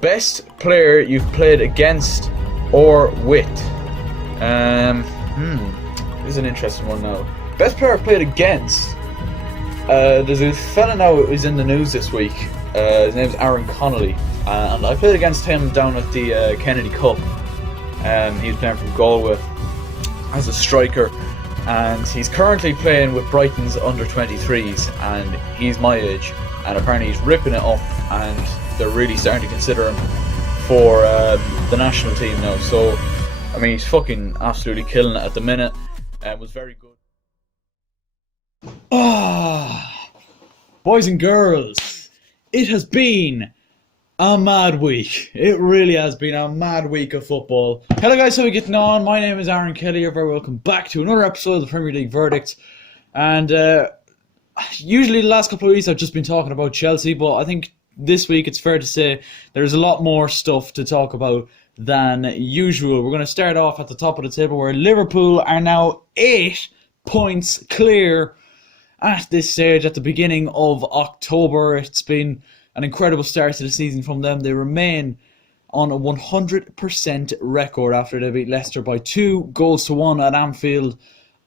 Best player you've played against or with? This is an interesting one now. Best player I've played against. There's a fella now who's in the news this week. His name's Aaron Connolly, and I played against him down at the Kennedy Cup. He was playing from Galway as a striker, and he's currently playing with Brighton's under-23s, and he's my age, and apparently he's ripping it up, and they're really starting to consider him for the national team now. So, I mean, he's fucking absolutely killing it at the minute, and was very good. Boys and girls, it has been a mad week. It really has been a mad week of football. Hello guys, how are we getting on? My name is Aaron Kelly. You're very welcome back to another episode of the Premier League Verdict. And usually the last couple of weeks I've just been talking about Chelsea, but I think this week it's fair to say there's a lot more stuff to talk about than usual. We're going to start off at the top of the table where Liverpool are now 8 points clear at this stage at the beginning of October. It's been an incredible start to the season from them. They remain on a 100% record after they beat Leicester by 2-1 at Anfield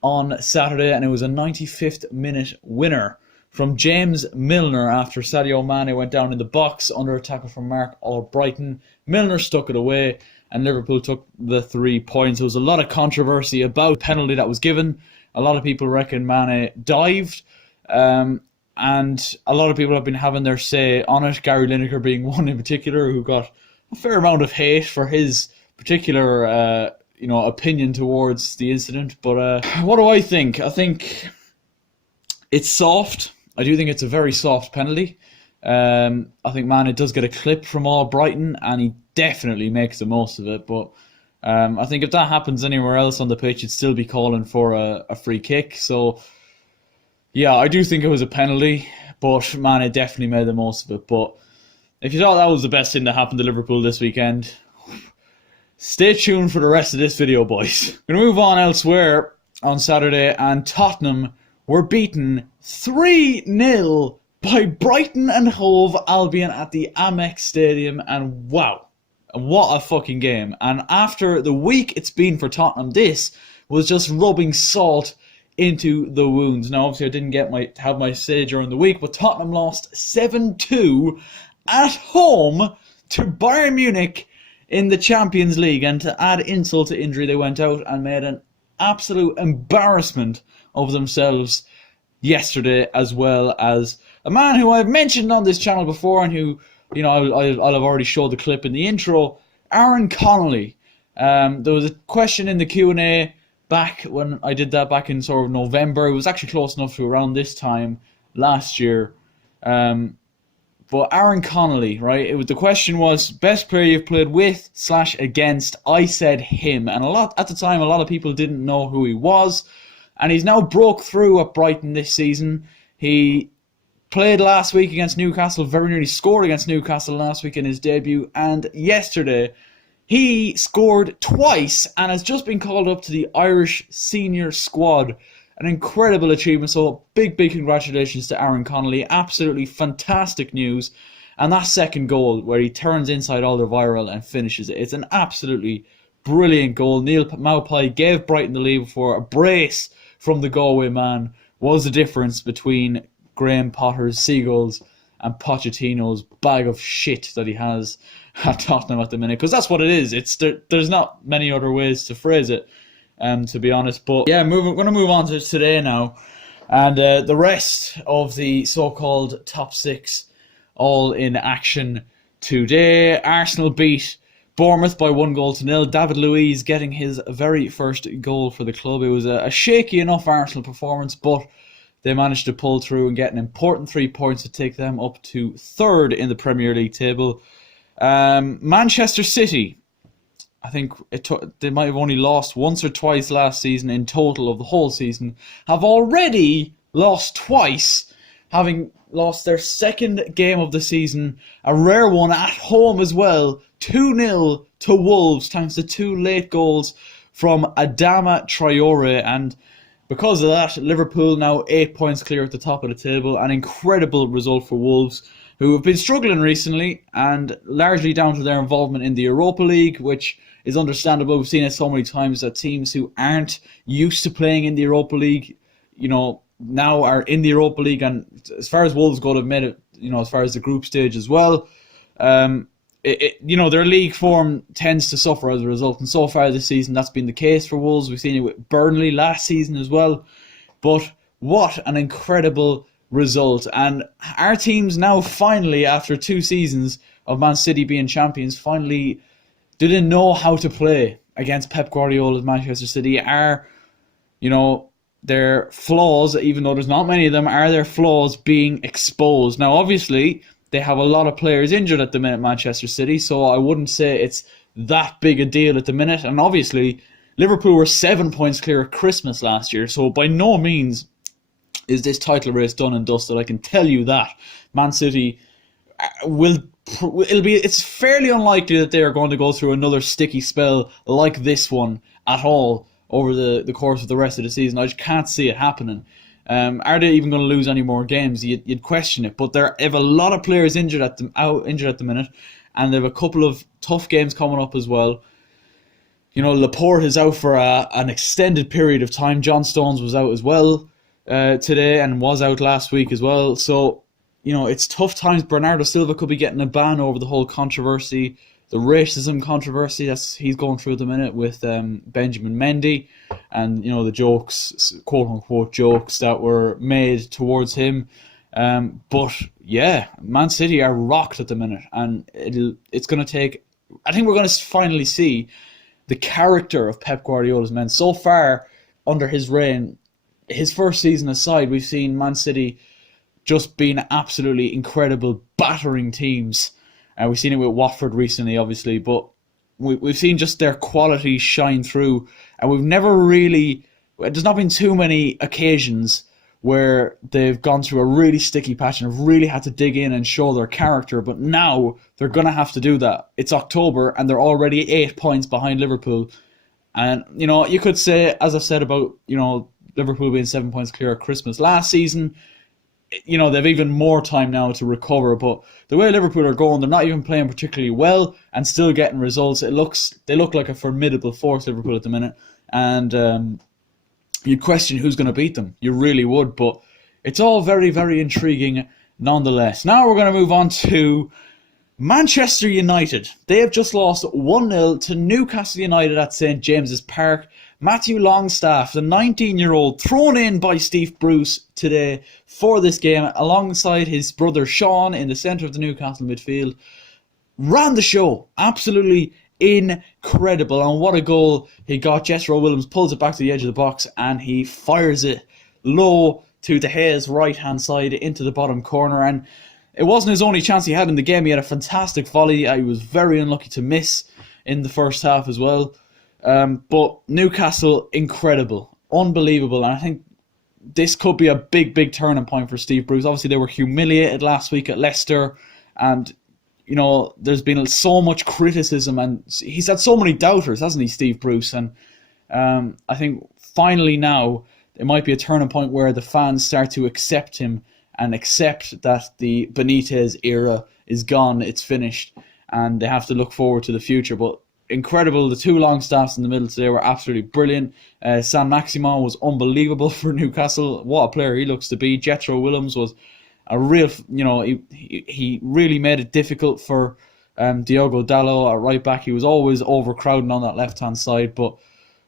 on Saturday, and it was a 95th minute winner from James Milner after Sadio Mane went down in the box under a tackle from Mark Albrighton. Milner stuck it away and Liverpool took the 3 points. There was a lot of controversy about the penalty that was given. A lot of people reckon Mane dived, and a lot of people have been having their say on it. Gary Lineker being one in particular, who got a fair amount of hate for his particular opinion towards the incident. But what do I think? I think it's soft. I do think it's a very soft penalty. I think Mane does get a clip from Albrighton, and he definitely makes the most of it. But I think if that happens anywhere else on the pitch, it'd still be calling for a free kick. So, yeah, I do think it was a penalty, but Mane definitely made the most of it. But if you thought that was the best thing that happened to Liverpool this weekend, stay tuned for the rest of this video, boys. We're going to move on elsewhere on Saturday, and Tottenham were beaten 3-0 by Brighton and Hove Albion at the Amex Stadium, and wow, what a fucking game. And after the week it's been for Tottenham, this was just rubbing salt into the wounds. Now, obviously, I didn't have my say during the week, but Tottenham lost 7-2 at home to Bayern Munich in the Champions League, and to add insult to injury, they went out and made an absolute embarrassment of themselves yesterday, as well as a man who I've mentioned on this channel before, and who, you know, I'll have already showed the clip in the intro, Aaron Connolly. There was a question in the Q&A back when I did that back in sort of November. It was actually close enough to around this time last year. But Aaron Connolly, right? The question was best player you've played with / against. I said him, and at the time a lot of people didn't know who he was, and he's now broke through at Brighton this season. He played last week against Newcastle, very nearly scored against Newcastle last week in his debut, and yesterday he scored twice and has just been called up to the Irish senior squad. An incredible achievement, so big congratulations to Aaron Connolly. Absolutely fantastic news. And that second goal where he turns inside Alderweireld and finishes it. It's an absolutely brilliant goal. Neil Maupay gave Brighton the lead before a brace from the Galway man was the difference between Graham Potter's Seagulls and Pochettino's bag of shit that he has at Tottenham at the minute. Because that's what it is. There's not many other ways to phrase it, to be honest. But yeah, we're going to move on to today now. And the rest of the so-called top 6 all in action today. Arsenal beat Bournemouth by 1-0. David Luiz getting his very first goal for the club. It was a shaky enough Arsenal performance, but they managed to pull through and get an important 3 points to take them up to 3rd in the Premier League table. Manchester City, I think they might have only lost once or twice last season in total of the whole season, have already lost twice, having lost their second game of the season, a rare one at home as well, 2-0 to Wolves, thanks to 2 late goals from Adama Traore. And because of that, Liverpool now 8 points clear at the top of the table. An incredible result for Wolves, who have been struggling recently, and largely down to their involvement in the Europa League, which is understandable. We've seen it so many times that teams who aren't used to playing in the Europa League, now are in the Europa League, and as far as Wolves go, they've made it, as far as the group stage as well. Their league form tends to suffer as a result, and so far this season that's been the case for Wolves. We've seen it with Burnley last season as well. But what an incredible result. And our teams now finally, after 2 seasons of Man City being champions, finally didn't know how to play against Pep Guardiola's Manchester City. Their flaws, even though there's not many of them, are their flaws being exposed. Now, obviously, they have a lot of players injured at the minute, Manchester City, so I wouldn't say it's that big a deal at the minute. And obviously, Liverpool were 7 points clear at Christmas last year, so by no means is this title race done and dusted. I can tell you that. Man City it's fairly unlikely that they are going to go through another sticky spell like this one at all over the course of the rest of the season. I just can't see it happening. Are they even going to lose any more games? You'd question it. But they have a lot of players injured at the minute, and they have a couple of tough games coming up as well. Laporte is out for an extended period of time. John Stones was out as well today, and was out last week as well. So, it's tough times. Bernardo Silva could be getting a ban over the whole controversy, the racism controversy he's going through at the minute with Benjamin Mendy, and the jokes, quote unquote jokes, that were made towards him. But yeah, Man City are rocked at the minute, and it's going to take. I think we're going to finally see the character of Pep Guardiola's men. So far under his reign, his first season aside, we've seen Man City just being absolutely incredible, battering teams. We've seen it with Watford recently, obviously, but we've seen just their quality shine through, and there's not been too many occasions where they've gone through a really sticky patch and have really had to dig in and show their character, but now they're going to have to do that. It's October, and they're already 8 points behind Liverpool, and, you could say, as I've said about, Liverpool being 7 points clear at Christmas last season, they've even more time now to recover, but the way Liverpool are going, they're not even playing particularly well and still getting results. They look like a formidable force, Liverpool, at the minute, and you'd question who's going to beat them. You really would, but it's all very, very intriguing nonetheless. Now we're going to move on to Manchester United. They have just lost 1-0 to Newcastle United at St James's Park. Matthew Longstaff, the 19-year-old, thrown in by Steve Bruce today for this game, alongside his brother Sean in the centre of the Newcastle midfield, ran the show. Absolutely incredible. And what a goal he got. Jethro Willems pulls it back to the edge of the box, and he fires it low to De Gea's right-hand side into the bottom corner. And it wasn't his only chance he had in the game. He had a fantastic volley. He was very unlucky to miss in the first half as well. But Newcastle, incredible, unbelievable, and I think this could be a big, big turning point for Steve Bruce. Obviously, they were humiliated last week at Leicester, and there's been so much criticism, and he's had so many doubters, hasn't he, Steve Bruce? And I think finally now it might be a turning point where the fans start to accept him and accept that the Benitez era is gone, it's finished, and they have to look forward to the future. But incredible. The two Longstaffs in the middle today were absolutely brilliant. San Maximin was unbelievable for Newcastle. What a player he looks to be. Jethro Willems was a real, he really made it difficult for Diogo Dalot at right back. He was always overcrowding on that left-hand side. But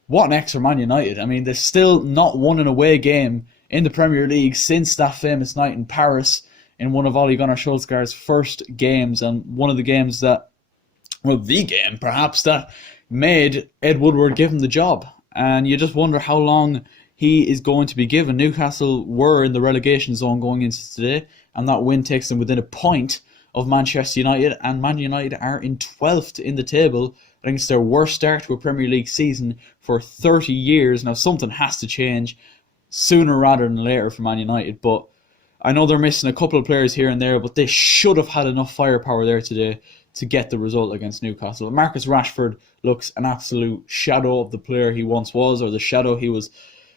what an extra Man United. I mean, they've still not won an away game in the Premier League since that famous night in Paris in one of Ole Gunnar Solskjaer's first games, and one of the games that, well, the game, perhaps, that made Ed Woodward give him the job. And you just wonder how long he is going to be given. Newcastle were in the relegation zone going into today, and that win takes them within a point of Manchester United, and Man United are in 12th in the table. I think it's their worst start to a Premier League season for 30 years. Now, something has to change sooner rather than later for Man United, but I know they're missing a couple of players here and there, but they should have had enough firepower there today to get the result against Newcastle. Marcus Rashford looks an absolute shadow of the player he once was, or the shadow he was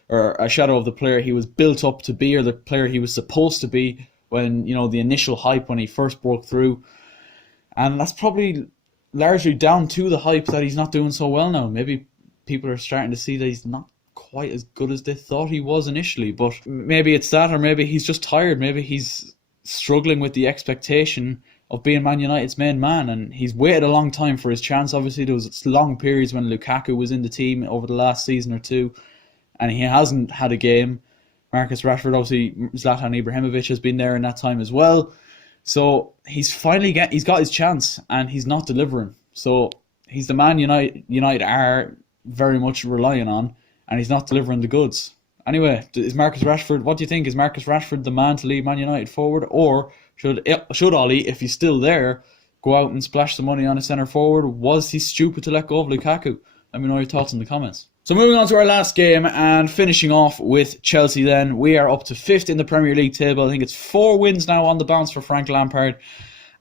or a shadow of the player he was built up to be, or the player he was supposed to be when, the initial hype when he first broke through. And that's probably largely down to the hype that he's not doing so well now. Maybe people are starting to see that he's not quite as good as they thought he was initially. But maybe it's that, or maybe he's just tired. Maybe he's struggling with the expectation of being Man United's main man, and he's waited a long time for his chance. Obviously, there was long periods when Lukaku was in the team over the last season or two, and he hasn't had a game. Marcus Rashford, obviously, Zlatan Ibrahimovic has been there in that time as well. So he's got his chance, and he's not delivering. So he's the man United are very much relying on, and he's not delivering the goods. Anyway, is Marcus Rashford? What do you think? Is Marcus Rashford the man to lead Man United forward, or should Ole, if he's still there, go out and splash some money on a centre forward? Was he stupid to let go of Lukaku? Let me know your thoughts in the comments. So moving on to our last game and finishing off with Chelsea then. We are up to 5th in the Premier League table. I think it's 4 wins now on the bounce for Frank Lampard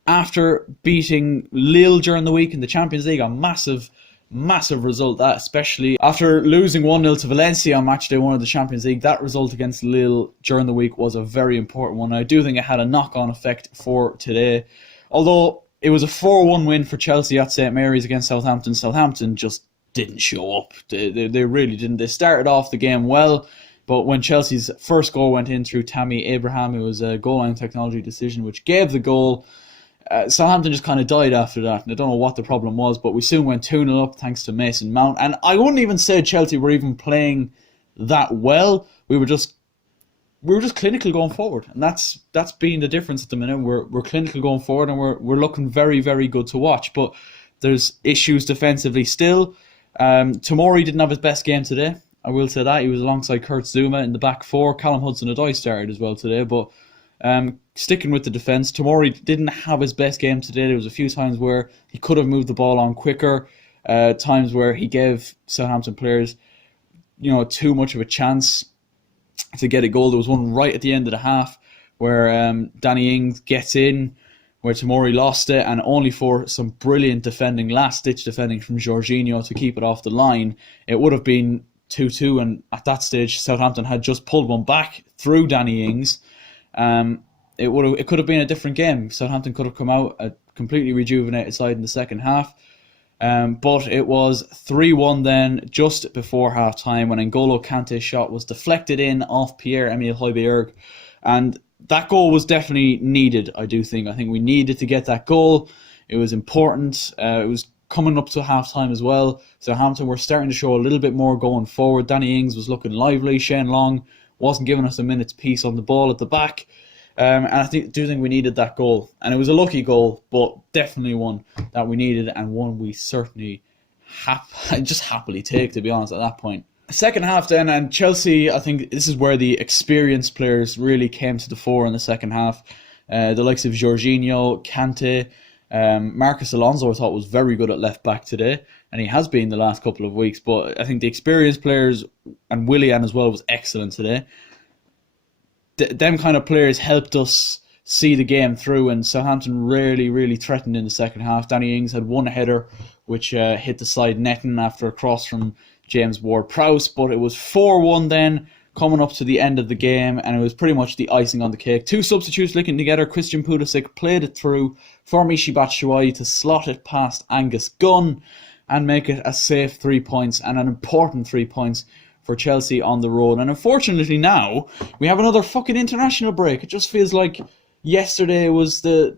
after beating Lille during the week in the Champions League. A massive result, that, especially after losing 1-0 to Valencia on match day 1 of the Champions League. That result against Lille during the week was a very important one. I do think it had a knock-on effect for today. Although it was a 4-1 win for Chelsea at St Mary's against Southampton. Southampton just didn't show up. They really didn't. They started off the game well, but when Chelsea's first goal went in through Tammy Abraham, it was a goal line technology decision which gave the goal. Southampton just kind of died after that, and I don't know what the problem was, but we soon went 2-0 up thanks to Mason Mount. And I wouldn't even say Chelsea were even playing that well. We were just clinical going forward, and that's been the difference at the minute. We're clinical going forward, and we're looking very, very good to watch. But there's issues defensively still. Tomori didn't have his best game today. I will say that. He was alongside Kurt Zouma in the back four. Callum Hudson-Odoi started as well today, but sticking with the defence, Tomori didn't have his best game today. There was a few times where he could have moved the ball on quicker, times where he gave Southampton players, too much of a chance to get a goal. There was one right at the end of the half where Danny Ings gets in, where Tomori lost it, and only for some brilliant defending, last-ditch defending from Jorginho to keep it off the line, it would have been 2-2, and at that stage, Southampton had just pulled one back through Danny Ings. It could have been a different game. Southampton could have come out a completely rejuvenated side in the second half. But it was 3-1 then, just before half-time, when N'Golo Kante's shot was deflected in off Pierre-Emile Højbjerg. And that goal was definitely needed, I do think. I think we needed to get that goal. It was important. It was coming up to half-time as well. Southampton were starting to show a little bit more going forward. Danny Ings was looking lively. Shane Long wasn't giving us a minute's peace on the ball at the back. And I do think we needed that goal. And it was a lucky goal, but definitely one that we needed, and one we certainly just happily take, to be honest, at that point. Second half then, and Chelsea, I think this is where the experienced players really came to the fore in the second half. The likes of Jorginho, Kante, Marcus Alonso I thought was very good at left back today, and he has been the last couple of weeks, but I think the experienced players, and Willian as well, was excellent today. Them kind of players helped us see the game through, and Southampton really threatened in the second half. Danny Ings had one header which hit the side netting after a cross from James Ward-Prowse, but it was 4-1 then, coming up to the end of the game, and it was pretty much the icing on the cake. Two substitutes linking together. Christian Pulisic played it through for Michy Batshuayi to slot it past Angus Gunn and make it a safe 3 points, and an important 3 points for Chelsea on the road. And unfortunately now, we have another fucking international break. It just feels like yesterday was the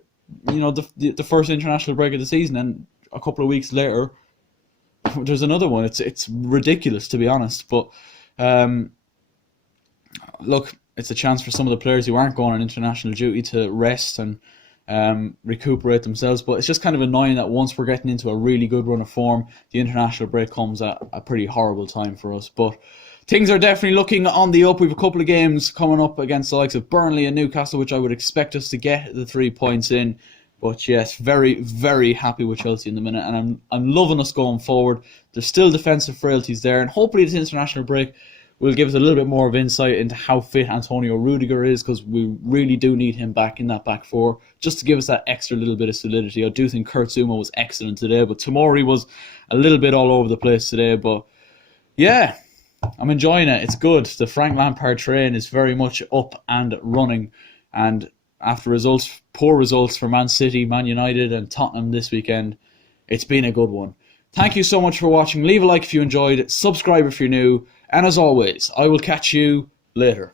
first international break of the season, and a couple of weeks later, there's another one. It's ridiculous, to be honest. But look, it's a chance for some of the players who aren't going on international duty to rest and recuperate themselves. But it's just kind of annoying that once we're getting into a really good run of form, the international break comes at a pretty horrible time for us. But things are definitely looking on the up. We have a couple of games coming up against the likes of Burnley and Newcastle, which I would expect us to get the 3 points in. But yes, very happy with Chelsea in the minute, and I'm loving us going forward. There's still defensive frailties there, and hopefully this international break will give us a little bit more of insight into how fit Antonio Rudiger is, because we really do need him back in that back four, just to give us that extra little bit of solidity. I do think Kurt Zouma was excellent today, but Tomori was a little bit all over the place today. But yeah, I'm enjoying it. It's good. The Frank Lampard train is very much up and running. And after poor results for Man City, Man United, and Tottenham this weekend, it's been a good one. Thank you so much for watching. Leave a like if you enjoyed. Subscribe if you're new. And as always, I will catch you later.